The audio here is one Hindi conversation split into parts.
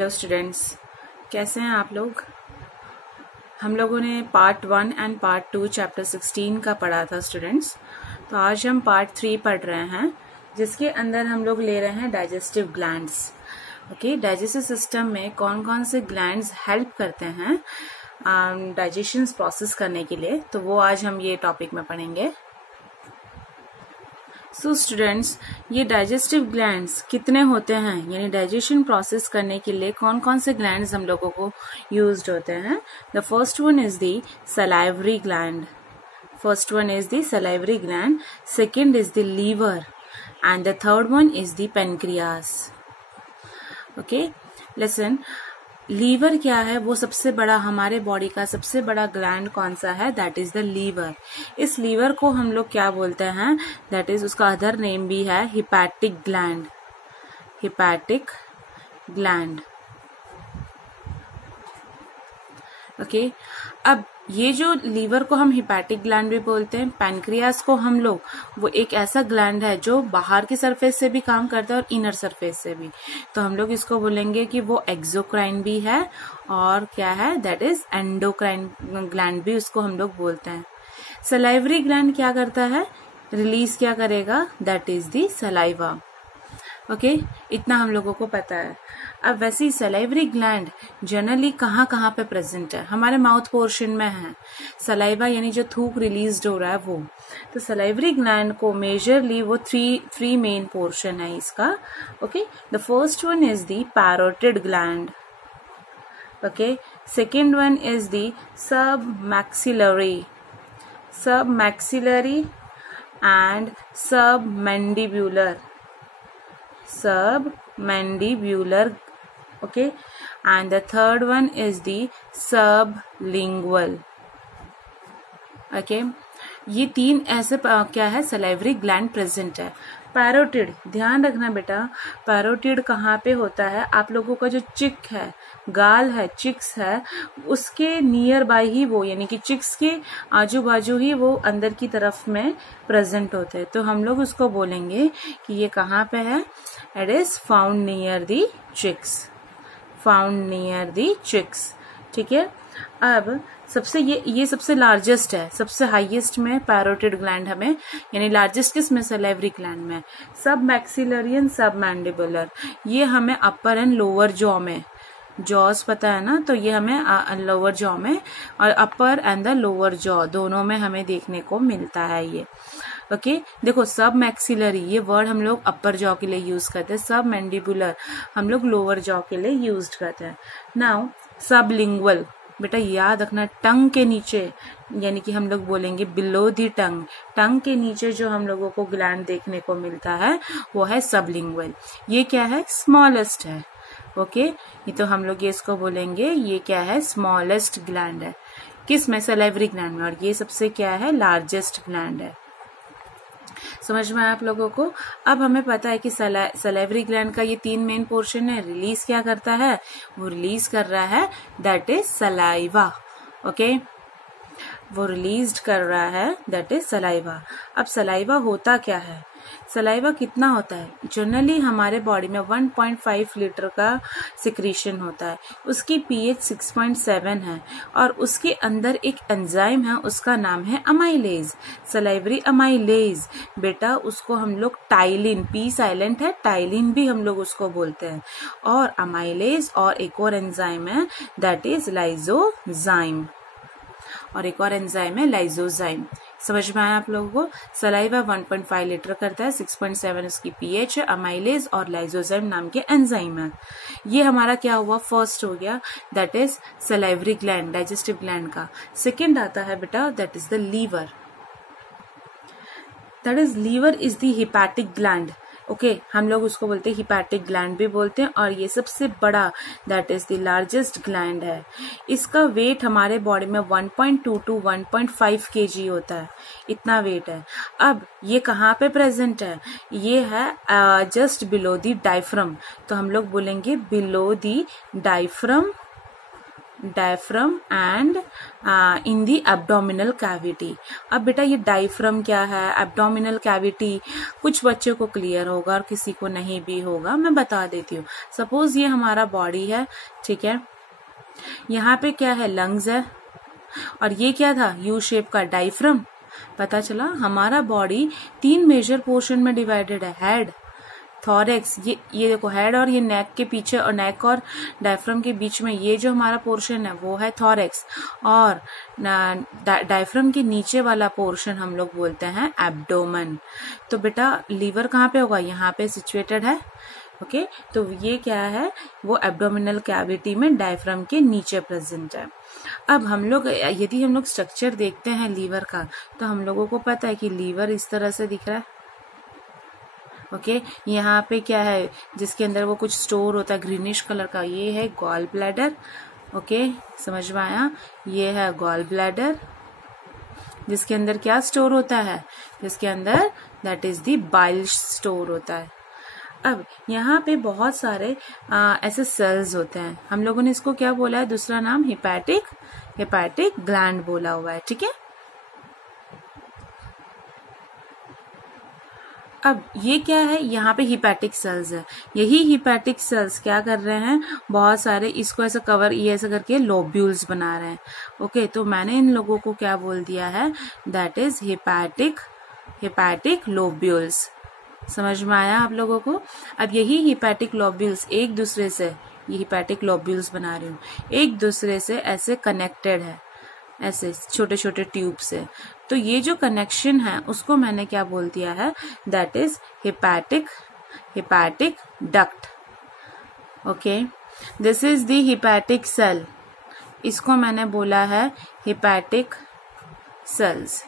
हेलो स्टूडेंट्स, कैसे हैं आप लोग। हम लोगों ने पार्ट 1 एंड पार्ट 2 चैप्टर 16 का पढ़ा था स्टूडेंट्स। तो आज हम पार्ट 3 पढ़ रहे हैं, जिसके अंदर हम लोग ले रहे हैं digestive glands. Okay, digestive system में कौन कौन से ग्लैंड्स हेल्प करते हैं डाइजेशन प्रोसेस करने के लिए, तो वो आज हम ये टॉपिक में पढ़ेंगे। सो स्टूडेंट्स, ये डाइजेस्टिव ग्लैंड्स कितने होते हैं, यानी डाइजेशन प्रोसेस करने के लिए कौन कौन से ग्लैंड्स हम लोगों को यूज्ड होते हैं। The first one is the salivary gland. Second is the liver and the third one is the pancreas. Okay, listen, liver क्या है, वो सबसे बड़ा हमारे बॉडी का सबसे बड़ा ग्लैंड कौन सा है, दैट इज द लीवर। इस लीवर को हम लोग क्या बोलते हैं, दैट इज, उसका अदर नेम भी है हिपैटिक ग्लैंड। ओके, अब ये जो लीवर को हम हिपैटिक ग्लैंड भी बोलते हैं, पैनक्रियास को हम लोग, वो एक ऐसा ग्लैंड है जो बाहर की सरफेस से भी काम करता है और इनर सरफेस से भी। तो हम लोग इसको बोलेंगे कि वो एक्सोक्राइन भी है और क्या है, दैट इज एंडोक्राइन ग्लैंड भी उसको हम लोग बोलते हैं। सलाइवरी ग्लैंड क्या करता है, रिलीज क्या करेगा, that is the saliva. Okay, इतना हम लोगों को पता है। अब वैसे ही सलाइवरी ग्लैंड जनरली कहाँ कहाँ पे प्रेजेंट है, हमारे माउथ पोर्शन में है। सलाइवा यानी जो थूक रिलीज हो रहा है वो, तो सलाइवरी ग्लैंड को मेजरली वो थ्री मेन पोर्शन है इसका। Okay, the first one is the parotid gland. Okay, second one is the submaxillary and submandibular. Okay, and the third one is the sublingual. Okay, ये तीन ऐसे क्या है, सलाइवरी ग्लैंड प्रेजेंट है। पैरोटिड, ध्यान रखना बेटा, पैरोटिड कहाँ पे होता है, आप लोगों का जो चिक है, गाल है, चिक्स है, उसके नियर बाय ही वो, यानी कि चिक्स के आजू बाजू ही वो अंदर की तरफ में प्रेजेंट होते हैं। तो हम लोग उसको बोलेंगे कि ये कहाँ पे है, it is found near the cheeks. ठीक है, अब सबसे ये सबसे लार्जेस्ट है, सबसे हाईएस्ट में पैरोटिड ग्लैंड हमें, यानी लार्जेस्ट किस में, सलाइवरी ग्लैंड में। सब मैक्सिलरी एंड सब मैंडिबुलर, ये हमें अपर एंड लोअर जॉ में, जॉस पता है ना, तो ये हमें लोअर जॉ में और अपर एंड द लोअर जॉ दोनों में हमें देखने को मिलता है ये। ओके, देखो, सब मैक्सिलरी ये वर्ड हम लोग अपर जॉ के लिए यूज करते हैं, सब मैंडिबुलर हम लोग लोअर जॉ के लिए यूज करते हैं। नाउ सबलिंगुअल, बेटा याद रखना, टंग के नीचे, यानी कि हम लोग बोलेंगे बिलो दी टंग के नीचे जो हम लोगों को ग्लैंड देखने को मिलता है वो है सबलिंगुअल। ये क्या है, स्मॉलेस्ट है। ओके, ये तो हम लोग ये इसको बोलेंगे, ये क्या है, स्मॉलेस्ट ग्लैंड है, किस में, सलाइवरी ग्लैंड में, और ये सबसे क्या है, लार्जेस्ट ग्लैंड है। समझ में आया आप लोगों को। अब हमें पता है कि सलाइवरी ग्लैंड का ये तीन मेन पोर्शन है, रिलीज क्या करता है, वो रिलीज कर रहा है, दैट इज सलाइवा। ओके, वो रिलीज कर रहा है, दैट इज सलाइवा। अब सलाइवा होता क्या है, सलाइवा कितना होता है, जनरली हमारे बॉडी में 1.5 लीटर का सिक्रीशन होता है, उसकी pH 6.7 है और उसके अंदर एक एंजाइम है, उसका नाम है अमाइलेज, सलाइवरी अमाइलेज। बेटा उसको हम लोग टाइलिन, पी साइलेंट है, टाइलिन भी हम लोग उसको बोलते हैं, और अमाइलेज और एक और एंजाइम है, दैट इज लाइजोजाइम, और एक और एंजाइम है लाइजोजाइम। समझ में आया आप लोगों को। सलाइवा 1.5 लीटर करता है, 6.7 उसकी पीएच है, अमाइलेज और लाइजोजाइम नाम के एंजाइम है। ये हमारा क्या हुआ, फर्स्ट हो गया, that is salivary gland, digestive gland का। सेकेंड आता है बेटा, that is the liver. Liver is the hepatic gland. Okay, हम लोग उसको बोलते हैं हिपैटिक ग्लैंड भी बोलते हैं, और ये सबसे बड़ा, that is the largest gland है। इसका वेट हमारे बॉडी में 1.2 to 1.5 kg होता है, इतना वेट है। अब ये कहाँ पे प्रेजेंट है, ये है जस्ट बिलो दी डायफ्रम, तो हम लोग बोलेंगे below the diaphragm diaphragm and in the abdominal cavity. अब बेटा ये डायफ्रम क्या है, एब्डोमिनल कैविटी, कुछ बच्चों को क्लियर होगा और किसी को नहीं भी होगा, मैं बता देती हूँ। सपोज ये हमारा बॉडी है, ठीक है, यहाँ पे क्या है, लंग्स है, और ये क्या था, यू शेप का डायफ्रम। पता चला हमारा बॉडी 3 मेजर पोर्शन में डिवाइडेड है, हेड, थॉरेक्स, ये देखो हेड, और ये नेक के पीछे, और नेक और डायफ्रम के बीच में ये जो हमारा पोर्शन है वो है थॉरेक्स, और डायफ्रम के नीचे वाला पोर्शन हम लोग बोलते हैं एब्डोमेन। तो बेटा लीवर कहाँ पे होगा, यहाँ पे सिचुएटेड है, ओके। तो ये क्या है, वो एब्डोमिनल कैविटी में डायफ्रम के नीचे प्रेजेंट है। अब हम लोग यदि हम लोग स्ट्रक्चर देखते हैं लीवर का, तो हम लोगों को पता है कि लीवर इस तरह से दिख रहा है, ओके। यहाँ पे क्या है, जिसके अंदर वो कुछ स्टोर होता है ग्रीनिश कलर का, ये है गॉल ब्लैडर, ओके, समझ में आया, ये है गॉल ब्लैडर, जिसके अंदर क्या स्टोर होता है, जिसके अंदर that is the bile store होता है। अब यहाँ पे बहुत सारे ऐसे सेल्स होते हैं, हम लोगों ने इसको क्या बोला है, दूसरा नाम हेपेटिक ग्लैंड बोला हुआ है, ठीक है। अब ये क्या है, यहाँ पे हिपैटिक सेल्स है, यही हिपैटिक सेल्स क्या कर रहे हैं, बहुत सारे इसको ऐसा कवर, ये ऐसा करके लोब्यूल्स बना रहे हैं, ओके। तो मैंने इन लोगों को क्या बोल दिया है, दैट इज हिपैटिक लोब्यूल्स। समझ में आया आप लोगों को। अब यही हिपैटिक लोब्यूल्स एक दूसरे से, ये हिपैटिक लोब्यूल्स बना रही हूँ, एक दूसरे से ऐसे कनेक्टेड है, ऐसे छोटे छोटे ट्यूब से। तो ये जो कनेक्शन है उसको मैंने क्या बोल दिया है, that is hepatic duct, okay. This is the hepatic cell, इसको मैंने बोला है हिपैटिक सेल्स।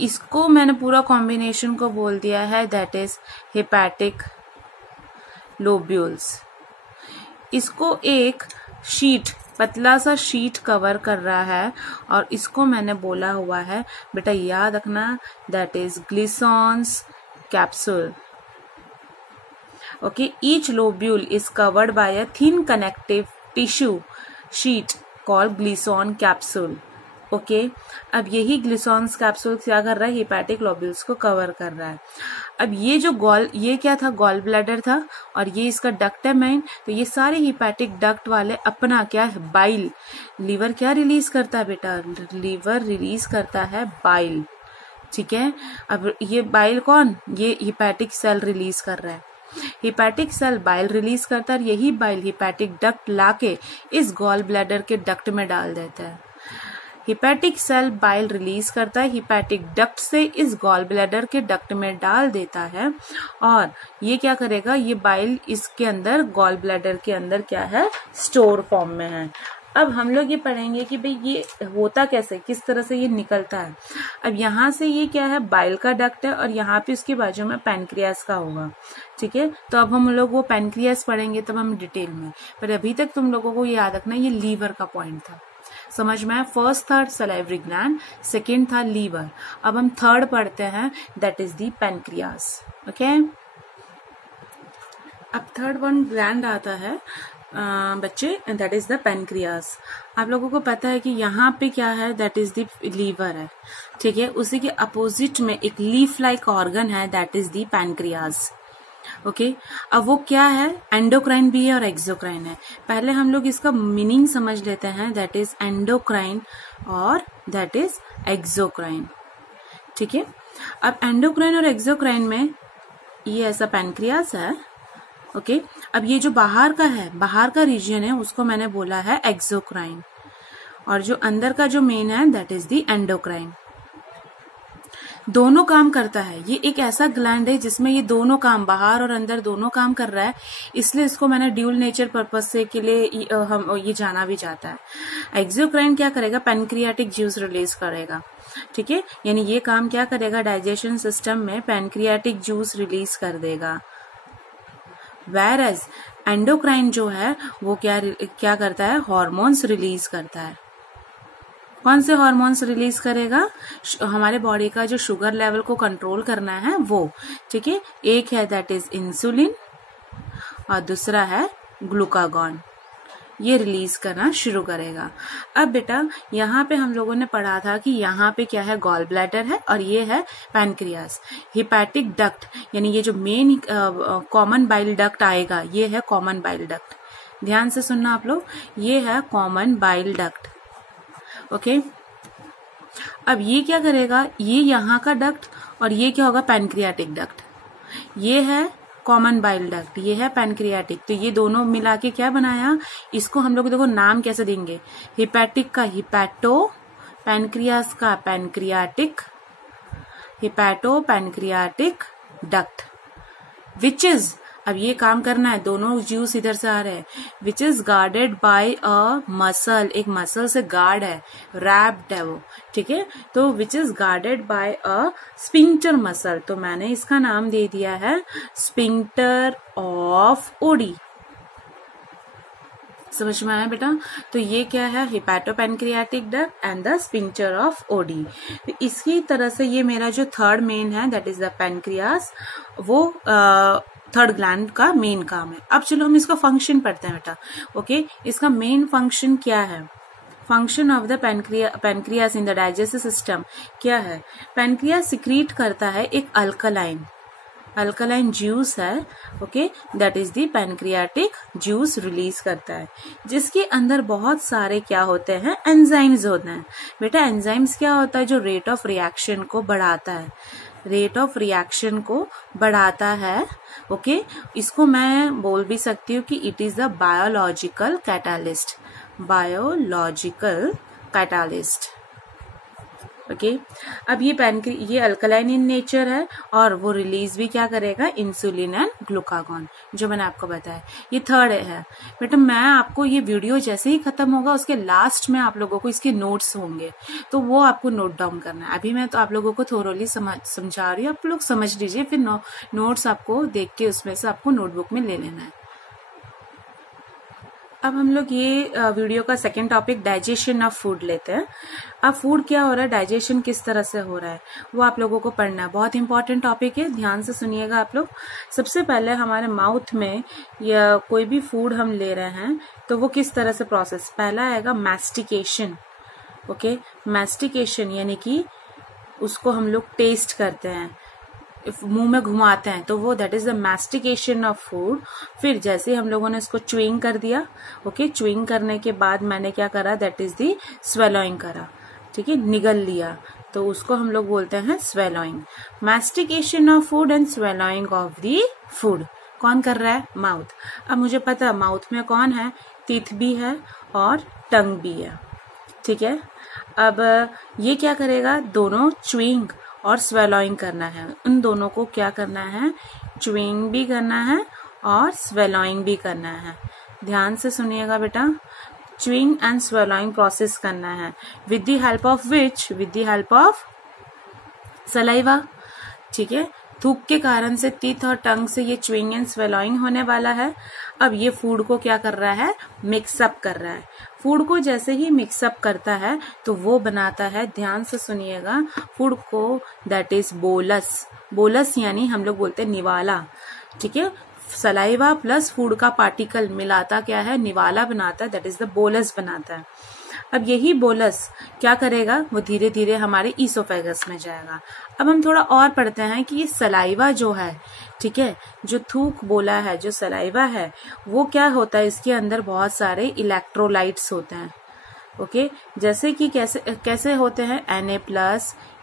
इसको मैंने पूरा कॉम्बिनेशन को बोल दिया है, दैट इज हिपैटिक लोब्यूल्स। इसको एक शीट, पतला सा शीट कवर कर रहा है, और इसको मैंने बोला हुआ है, बेटा याद रखना, that is Glisson's capsule, okay. Each lobule is covered by a thin connective tissue sheet called Glisson capsule, okay. अब यही ग्लिसॉन्स कैप्सूल क्या कर रहा है, हिपैटिक लोब्यूल्स को कवर कर रहा है। अब ये जो ये क्या था, गॉल ब्लैडर था, और ये इसका डक्ट है मेन। तो ये सारे हिपैटिक डक्ट वाले अपना क्या है, बाइल, लीवर क्या रिलीज करता है बेटा, लीवर रिलीज करता है बाइल, ठीक है। अब ये बाइल कौन, ये हिपैटिक सेल रिलीज कर रहा है, हिपैटिक सेल बाइल रिलीज करता है, यही बाइल हिपैटिक डक्ट लाके इस गॉल ब्लैडर के डक्ट में डाल देता है। हिपैटिक सेल बाइल रिलीज करता है, हिपैटिक डक्ट से इस गॉल ब्लैडर के डक्ट में डाल देता है, और ये क्या करेगा, ये बाइल इसके अंदर गॉल ब्लैडर के अंदर क्या है, स्टोर फॉर्म में है। अब हम लोग ये पढ़ेंगे कि भाई ये होता कैसे, किस तरह से ये निकलता है। अब यहाँ से ये क्या है, बाइल का डक्ट है, और यहाँ पे उसके बाजू में पैनक्रियास का होगा, ठीक है। तो अब हम लोग वो पैनक्रियास पढ़ेंगे तब हम डिटेल में, पर अभी तक तुम लोगों को ये याद रखना, ये लीवर का पॉइंट था, समझ में आया। फर्स्ट था सलाइवरी ग्लैंड, सेकेंड था लीवर, अब हम थर्ड पढ़ते हैं, that is the pancreas, okay. अब थर्ड वन ग्लैंड आता है बच्चे, दैट इज द पैनक्रियास। आप लोगों को पता है कि यहाँ पे क्या है, दैट इज द लीवर है, ठीक है। उसी के अपोजिट में एक लीफ लाइक ऑर्गन है, that is the pancreas, okay. अब वो क्या है, एंडोक्राइन भी है और एक्सोक्राइन है। पहले हम लोग इसका मीनिंग समझ लेते हैं, दैट इज एंडोक्राइन और दैट इज एक्सोक्राइन, ठीक है। अब एंडोक्राइन और एक्सोक्राइन में ये ऐसा पैनक्रियास है, ओके। अब ये जो बाहर का है, बाहर का रीजन है, उसको मैंने बोला है एक्सोक्राइन, और जो अंदर का जो मेन है, दैट इज दी एंडोक्राइन। दोनों काम करता है, ये एक ऐसा ग्लैंड है जिसमें ये दोनों काम, बाहर और अंदर दोनों काम कर रहा है, इसलिए इसको मैंने ड्यूल नेचर पर्पज से के लिए हम ये जाना भी जाता है। एक्सोक्राइन क्या करेगा, पैनक्रियाटिक जूस रिलीज करेगा, ठीक है, यानी ये काम क्या करेगा, डाइजेशन सिस्टम में पैनक्रियाटिक जूस रिलीज कर देगा। वेरएज एंडोक्राइन जो है वो क्या करता है, हार्मोन्स रिलीज करता है। कौन से हार्मोन्स रिलीज करेगा, हमारे बॉडी का जो शुगर लेवल को कंट्रोल करना है वो, ठीक है। एक है दैट इज इंसुलिन और दूसरा है ग्लूकागॉन, ये रिलीज करना शुरू करेगा। अब बेटा यहाँ पे हम लोगों ने पढ़ा था कि यहाँ पे क्या है, गॉल ब्लैडर है और ये है पैनक्रियास। हिपैटिक डक्ट यानी ये जो मेन कॉमन बाइल डक्ट आएगा ये है कॉमन बाइल डक्ट। ध्यान से सुनना आप लोग, ये है कॉमन बाइल डक्ट। ओके, अब ये क्या करेगा, ये यहाँ का डक्ट और ये क्या होगा, पैनक्रियाटिक डक्ट। ये है कॉमन बाइल डक्ट, ये है पैनक्रियाटिक। तो ये दोनों मिला के क्या बनाया, इसको हम लोग देखो नाम कैसे देंगे, हिपैटिक का हिपैटो, पैनक्रियास का pancreatic, hepato pancreatic duct, which is, अब ये काम करना है, दोनों जूस इधर से आ रहे हैं, which is guarded by a muscle, एक मसल से गार्ड है, रैप्ड है वो, ठीक है। तो which is guarded by a sphincter muscle, तो मैंने इसका नाम दे दिया है स्पिंक्टर ऑफ ओडी। समझ में आया बेटा? तो ये क्या है, hepatopancreatic duct and the sphincter of Oddi. तो इसी तरह से ये मेरा जो थर्ड मेन है दैट इज द पैनक्रियास, वो थर्ड ग्लैंड का मेन काम है। अब चलो हम इसका फंक्शन पढ़ते हैं बेटा। ओके, इसका मेन फंक्शन क्या है, function of the pancreas in the digestive system क्या है, पैनक्रियास सिक्रीट करता है एक अल्कलाइन जूस है, okay, that is the pancreatic juice release करता है, जिसके अंदर बहुत सारे क्या होते हैं, एंजाइम्स होते हैं। बेटा एंजाइम्स क्या होता है, जो रेट ऑफ रिएक्शन को बढ़ाता है, रेट ऑफ रिएक्शन को बढ़ाता है। ओके, इसको मैं बोल भी सकती हूँ कि it is the biological catalyst, biological catalyst. Okay, अब ये अल्कलाइन इन नेचर है और वो रिलीज भी क्या करेगा, इंसुलिन एंड ग्लूकागॉन, जो मैंने आपको बताया। ये थर्ड है बेटा। मैं आपको ये वीडियो जैसे ही खत्म होगा उसके लास्ट में आप लोगों को इसके नोट्स होंगे, तो वो आपको नोट डाउन करना है। अभी मैं तो आप लोगों को थोरोली समझा रही हूँ, आप लोग समझ लीजिए, फिर नोट्स आपको देख के उसमें से आपको नोटबुक में ले लेना है। अब हम लोग ये वीडियो का second topic digestion of food लेते हैं। अब फूड क्या हो रहा है, डाइजेशन किस तरह से हो रहा है, वो आप लोगों को पढ़ना है। बहुत इंपॉर्टेंट टॉपिक है, ध्यान से सुनिएगा आप लोग। सबसे पहले हमारे माउथ में या कोई भी फूड हम ले रहे हैं तो वो किस तरह से प्रोसेस, पहला आएगा मैस्टिकेशन। ओके, मैस्टिकेशन यानी कि उसको हम लोग टेस्ट करते हैं, मुंह में घुमाते हैं, तो वो that is the mastication of food. फिर जैसे हम लोगों ने इसको च्यूइंग कर दिया, ओके, च्यूइंग करने के बाद मैंने क्या करा, दैट इज द स्वेलोइंग करा, ठीक है, निगल लिया, तो उसको हम लोग बोलते हैं swallowing. Mastication of food and swallowing of the food कौन कर रहा है, माउथ। अब मुझे पता है माउथ में कौन है, टीथ भी है और टंग भी है, ठीक है। अब ये क्या करेगा, दोनों च्यूइंग और स्वेलोइंग करना है, उन दोनों को क्या करना है, च्यूइंग भी करना है और स्वेलोइंग भी करना है। ध्यान से सुनिएगा बेटा, च्यूइंग एंड स्वेलोइंग प्रोसेस करना है with the help of which, with the help of saliva, ठीक है। थूक के कारण से टीथ और टंग से ये च्यूइंग एंड स्वेलोइंग होने वाला है। अब ये फूड को क्या कर रहा है, मिक्सअप कर रहा है। फूड को जैसे ही मिक्सअप करता है तो वो बनाता है, ध्यान से सुनिएगा, फूड को दैट इज बोलस। बोलस यानी हम लोग बोलते हैं निवाला, ठीक है। सलाइवा प्लस फूड का पार्टिकल मिलाता क्या है, निवाला बनाता है, दैट इज द बोलस बनाता है। अब यही बोलस क्या करेगा, वो धीरे धीरे हमारे ईसोफेगस में जाएगा। अब हम थोड़ा और पढ़ते हैं कि ये सलाइवा जो है, ठीक है, जो थूक बोला है, जो सलाइवा है, वो क्या होता है, इसके अंदर बहुत सारे इलेक्ट्रोलाइट्स होते हैं। ओके, जैसे कि कैसे होते हैं, Na+,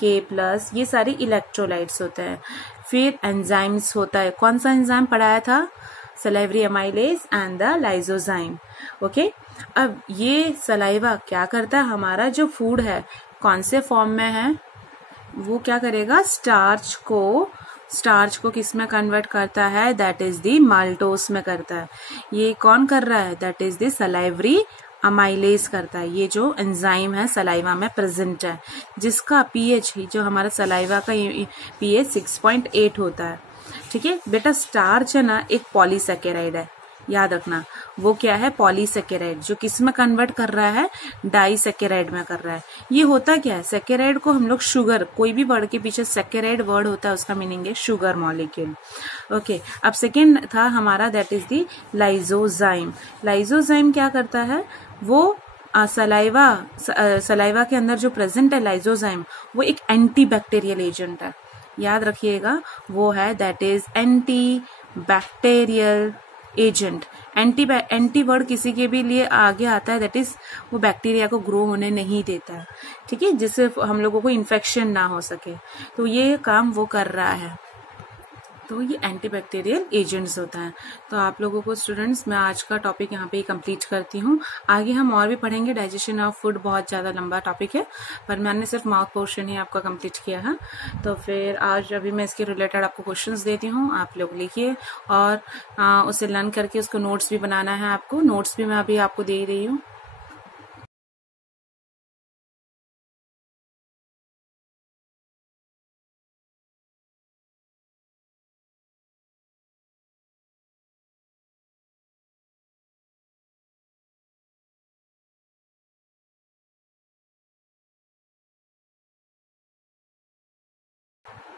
K+, ये सारे इलेक्ट्रोलाइट्स होते हैं। फिर एंजाइम्स होता है, कौन सा एंजाइम पढ़ाया था, salivary amylase and the lysozyme. Okay, अब ये सलाइवा क्या करता है, हमारा जो फूड है कौन से फॉर्म में है, वो क्या करेगा, स्टार्च को किस में कन्वर्ट करता है, दैट इज द माल्टोस में करता है। ये कौन कर रहा है, that is the salivary amylase करता है। ये जो एंजाइम है सलाइवा में प्रेजेंट है, जिसका पीएच, जो हमारा सलाइवा का पीएच 6.8 होता है, ठीक है बेटा। स्टार्च है ना, एक पॉलीसैकेराइड है, याद रखना। वो क्या है, पॉलीसेकेराइड, जो किस में कन्वर्ट कर रहा है, डाइसेकेराइड में कर रहा है। ये होता क्या है, सेकेराइड को हम लोग शुगर, कोई भी वर्ड के पीछे सेकेराइड वर्ड होता है उसका मीनिंग है शुगर मॉलिक्यूल। ओके, अब सेकेंड था हमारा that is the lysozyme. Lysozyme क्या करता है, वो सलाइवा के अंदर जो प्रेजेंट है लाइजोजाइम, वो एक एंटी बैक्टीरियल एजेंट है, याद रखिएगा, वो है that is anti bacterial agent. Anti word किसी के भी लिए आगे आता है, दैट इज वो बैक्टीरिया को ग्रो होने नहीं देता है, ठीक है, जिससे हम लोगों को इन्फेक्शन ना हो सके, तो ये काम वो कर रहा है। तो ये एंटीबैक्टीरियल एजेंट्स होता है। तो आप लोगों को स्टूडेंट्स, मैं आज का टॉपिक यहाँ पे ही कंप्लीट करती हूँ। आगे हम और भी पढ़ेंगे, डाइजेशन ऑफ फूड बहुत ज़्यादा लंबा टॉपिक है, पर मैंने सिर्फ माउथ पोर्शन ही आपका कंप्लीट किया है। तो फिर आज अभी मैं इसके रिलेटेड आपको क्वेश्चंस देती हूँ, आप लोग लिखिए और उसे लर्न करके उसको नोट्स भी बनाना है आपको। नोट्स भी मैं अभी आपको दे रही हूँ।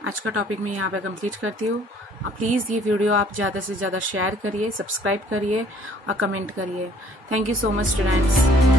आज का टॉपिक मैं यहाँ पे कंप्लीट करती हूँ। प्लीज़ ये वीडियो आप ज़्यादा से ज़्यादा शेयर करिए, सब्सक्राइब करिए और कमेंट करिए। Thank you so much students.